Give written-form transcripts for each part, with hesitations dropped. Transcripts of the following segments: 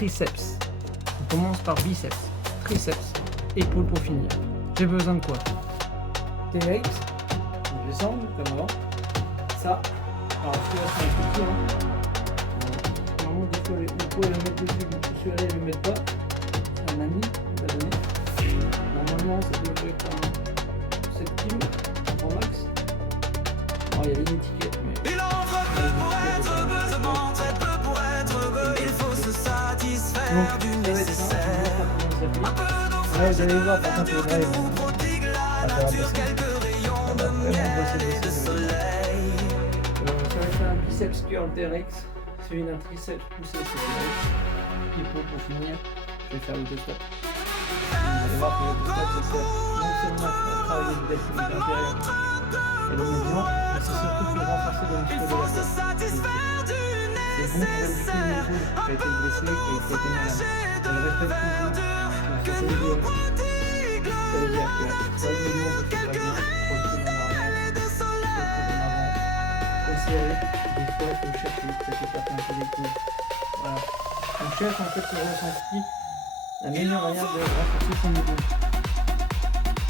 triceps. On commence par biceps, triceps, épaules pour finir. J'ai besoin de quoi? TX, je descends comme avant. Ça, alors celui-là c'est un petit, hein. Normalement des fois le poids il va mettre dessus, celui-là il ne le met pas. C'est un ami, il va donner. Normalement ça doit être un 7 kg, en max. Alors il y a une étiquette, mais... Il en faut peu pour être heureux, demande très peu pour être heureux. Il faut se satisfaire du nécessaire. Un peu d'eau fraîche et de la verdure que nous prodigue la nature, quelques rayons de miel et de soleil. Ça va être un biceps curl TRX, suivi d'un triceps poussé sur TRX. Épaules pour finir, je vais faire l'autostop. Vous allez voir que l'autostop ça sert non seulement à travailler le deltoïde intérieur et le mouvement, mais c'est surtout pour renforcer le muscle de la tête. C'est bon pour éviter une épaule qui a été blessée et qui a été malade. Je le répète toujours, si on se fait dire, ça veut dire que soit le mouvement que tu fais bien, faut le coude en arrière, faut le coude en avant, resserrer, des fois il faut le chercher, ça fait taper un peu les coudes. Voilà. On cherche en fait ce ressenti, la meilleure manière de renforcer son épaule.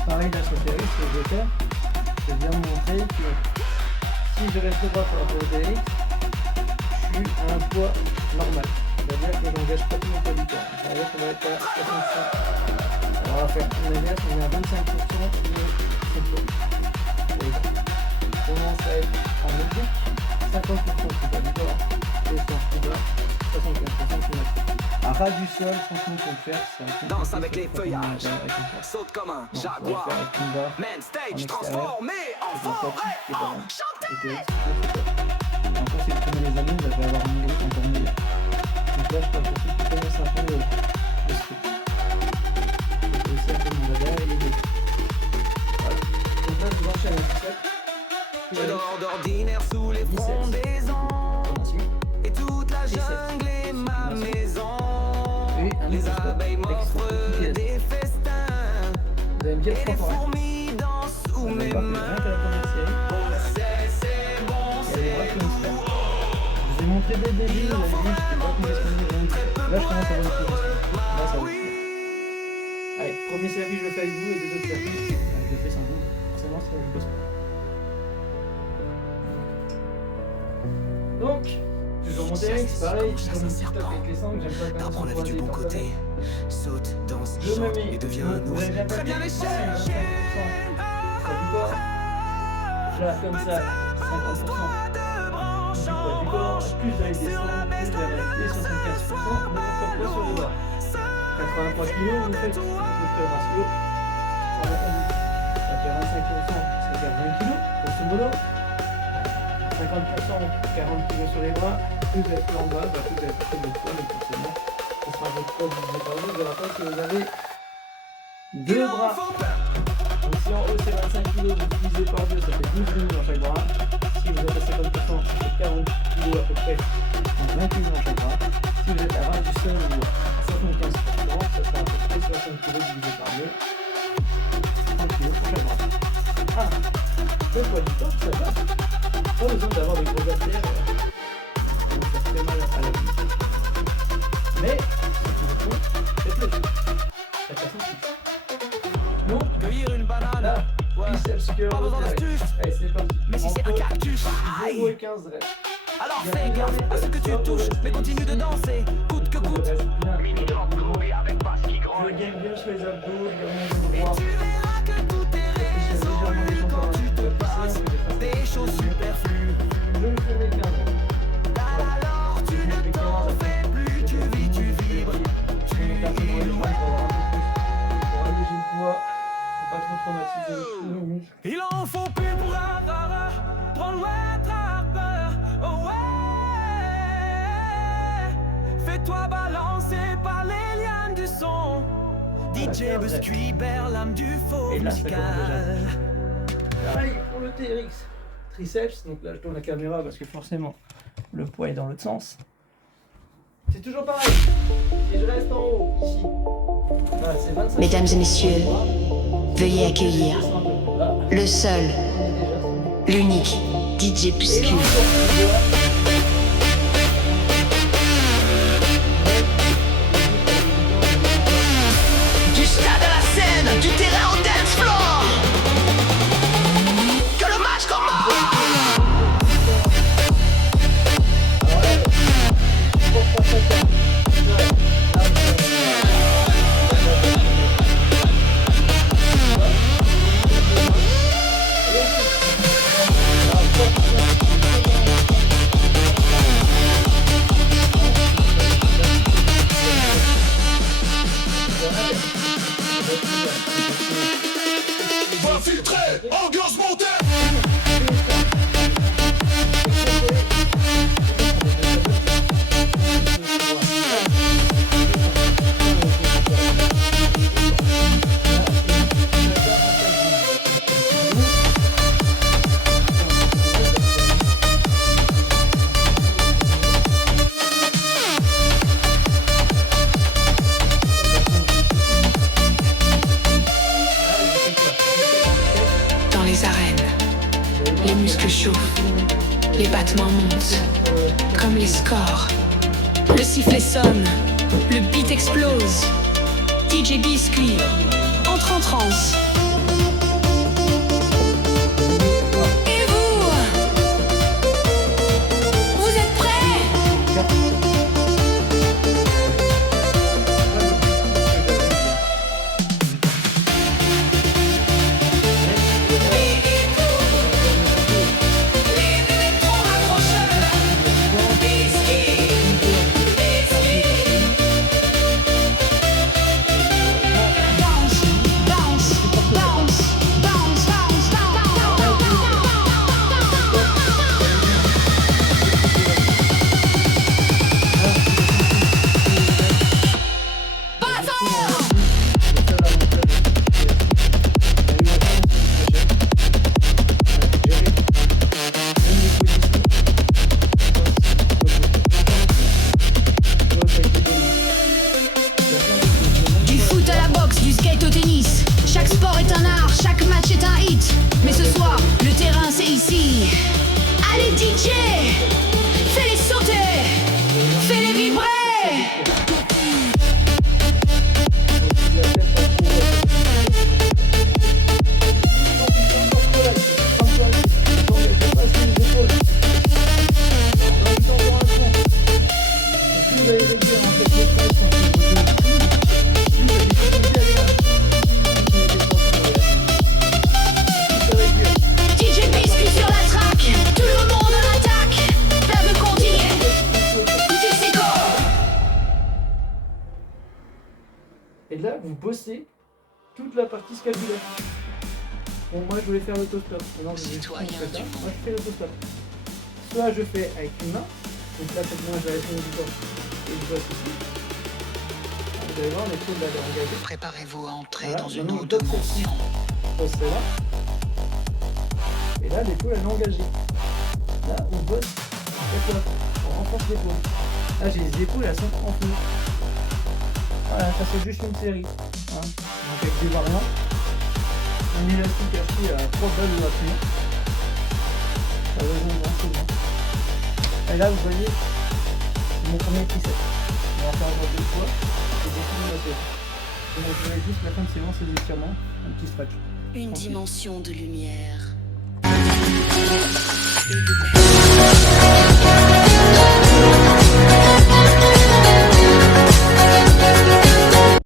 Pareil là sur TRX, ce que je vais faire, je viens de montrer que si je reste droit par rapport au TRX, je suis à un poids normal. C'est-à-dire que je n'engage pas tout mon poids du corps. C'est-à-dire qu'on va être à 65. Alors on va faire une inverse, on est à 25% de son poids. On commence à être en oblique, 50% de son poids du corps, et son plus bas, 75% de son axe. À ras du sol, franchement, pour le faire, c'est un Danse avec les feuillages, saute comme un jaguar, main stage transformé en forêt, enchanté. Encore si vous prenez les années, vous allez avoir une grille encore meilleure. Donc là, je parle pour ceux qui connaissent un peu le script. Je vais aussi un peu mon dada et les deux. Voilà. Donc là, je vous enchaîne un petit Je dors d'ordinaire sous les frondaisons, et toute la jungle est ma maison. Les abeilles m'offrent des festins, et les fourmis dansent sous mes mains. C'est bon, c'est bon. Je vous ai montré dès le début, la limite, je sais pas combien de là, je commence à voir une progression. Là, ça va. Allez, premier circuit, je le fais avec vous, et deuxième circuit, je le fais sans vous. Forcément, sinon je bosse pas. Donc, toujours mon TRX, pareil, je fais mon petit top avec les sangles, j'aime pas quand Prends la vie du bon côté, saute, danse, je me chante mets, et deviens un vous ours. avez bien Très bien compris, les c'est 50% du corps. Là, comme ça, 50% du poids du corps, plus vous allez descendre, plus vous allez rester 75% de votre poids sur les bras. 83 kg, vous faites le ratio, ça va faire 25%, ça fait 20 kg, grosso modo. 50%, 40 kg sur les bras, plus vous êtes plus en bas, plus vous êtes plus votre poids, donc forcément, ça sera votre poids divisé par 2, vous allez entendre que vous avez deux bras. Donc si en haut c'est 25 kg, vous divisez par 2, ça fait 12 minutes dans chaque bras. Si vous êtes à 50%, ça fait 40 kg à peu près, donc 20 kg dans chaque bras. Si vous êtes à 20 du sol ou à 75%, ça sera à peu près 60 kg divisé par 2, 30 kg pour chaque bras. Ah, le poids du corps, ça passe. Pas besoin d'avoir des gros haltères, ça va faire très mal à la vie. Mais, si vous le faites, faites-le. Faites la sensible. Donc, Cueillir une banane, là, ouais. biceps curl, Pas besoin d'astuce. allez, c'est parti. Mais si c'est un cactus, 0 et 15 reps. alors fais gaffe à ce que tu touches, mais continue de danser, coûte que Je coûte. reste bien. avec basse qui Je gagne bien sur les abdos, je gagne mon genou droit. Tu verras que tout est réglé quand tu te passes des choses superflues. Je le fais les 15 reps. Alors tu ne t'en fais plus, tu vis, tu vibres, tu es loin. Pour alléger le poids, faut pas trop traumatiser nos muscles. Il en faut plus pour prendre l'attrape, oh ouais. Fais-toi balancer par les lianes du son. DJ Biscuit, l'âme du faux Et là, ça musical. commence déjà. Pareil pour le TRX. Triceps, donc là je tourne la caméra parce que forcément le poids est dans l'autre sens. C'est toujours pareil. Si je reste en haut, ici, voilà, c'est 25. Mesdames et messieurs, veuillez accueillir le seul, l'unique DJ Puscule. Va filtrer, ambiance montée. Dans les arènes, les muscles chauffent, les battements montent, comme les scores. Le sifflet sonne, le beat explose. DJ Biscuit entre en transe. Et vous? Vous êtes prêts? Du foot à la boxe, du skate au tennis. Chaque sport est un art, chaque match est un hit. Mais ce soir, le terrain c'est ici. Allez DJ, fais-les sauter, fais-les vibrer. DJ Biscuit sur la track, tout le monde en attaque. Faible continue, DJ Seco. Et là, vous bossez toute la partie scapulaire. Bon, moi, je voulais faire l'autostop. Maintenant, je vais Citoyen faire ça. du Moi, je fais l'autostop. Soit je fais avec une main, donc là, cette main, je vais aller du temps. Et je bosse ici. Vous allez voir, on est cool d'aller engager. Préparez-vous à entrer Voilà, dans une maintenant, autre on bosse celle-ci. dimension. Je bosse celle-là. Et là, l'épaule, elle est engagée. Là, on bosse. On renforce l'épaule. Là, j'ai les épaules, elles sont en feu. Voilà, ça c'est juste une série. Hein. Donc avec des variants. Un élastique acheté à 3 balles de la pluie. Ça va être c'est bon. Et là, vous voyez mon premier triceps. On va faire encore 2 fois. Et définir la tête. Et donc, je vais juste la fin de séance et d'étirement. Un petit stretch. Une Tranquille. dimension de lumière.